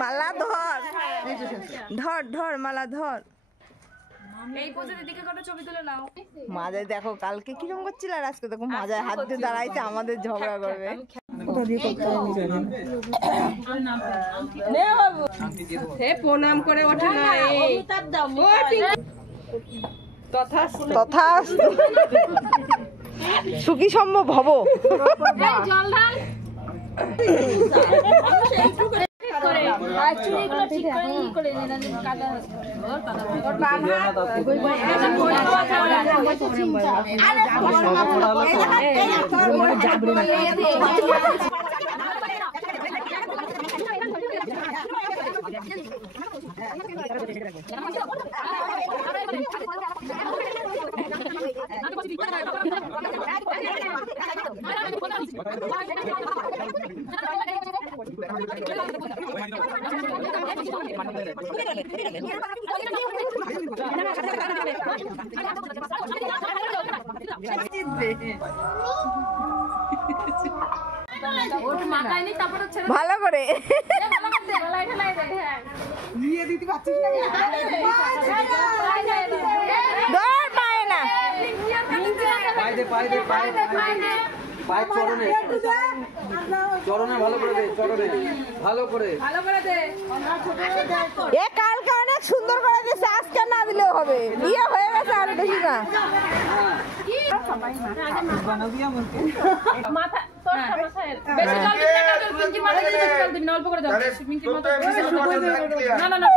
মালা ধর ধর ধর মালা ধর। এই পোজের দিকে কত ছবি তুলে নাও। মাজায় দেখো কালকে কিরকম করছিল আর আজকে দেখো মাজায় হাত দিয়ে দাঁড়াইছে আমাদের ঝগড়া করবে। প্রণাম করে ওঠে না তথা সুখী সম্ভব হব। জল ঢাল ভালো করে চরণে ভালো করে দে, চরণে ভালো করে দে। এ কালকে অনেক সুন্দর করে দিয়েছে, আজকে না দিলেও হবে। বিয়ে হয়ে গেছে আর বেশি না। বেশি জল দিবি না, পিঙ্কির মাথায় বেশি জল দিবি না, অল্প করে জল দিবি। পিঙ্কির মাথায় না না না